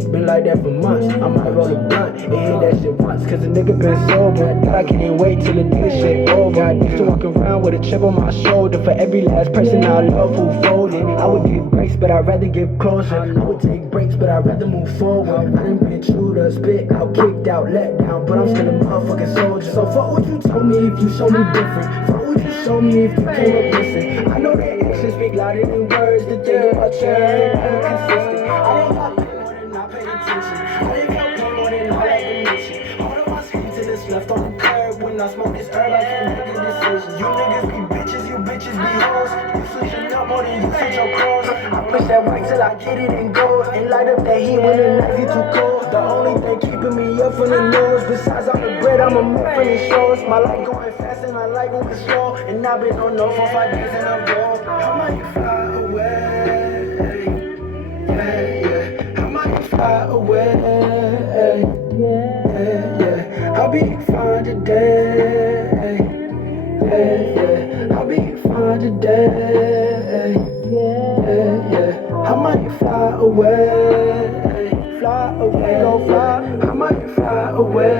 peak, been like that for months. I might roll a blunt and hit that shit once, cause a nigga been sober. But I can't wait till the day shit over. I used to walk around with a chip on my shoulder for every last person I love who folded. I would give grace, but I'd rather get closer. I would take breaks, but I'd rather move forward. I done been true to spit out, kicked out, let down, but I'm still a motherfucking soldier. So fuck what you told me if you show me different. Fuck what you show me if you came up missing. I know that actions speak louder than words. The thing about change ain't consistent. I didn't got paid more than I paid attention. I didn't got paid more than I like to mention. All of my skin till it's left on the curb. When I smoke this herb, I can't make a decision. You niggas be bitches, you bitches be hoes. You switching up more than you switch your clothes. I push that white till I get it and go, and light up that heat when the nights get too cold. The only thing keeping me up from the nose, besides all the bread I'ma make from the shows. My life going fast and I like when it's slow, and I've been on no for 5 days in a row. How might you fly away? Yeah, yeah. How might you fly away? Yeah, yeah. I'll be fine today. Yeah, yeah. I'll be fine today. Yeah, yeah. How might you fly away? Fly away, go fly. How might you fly away?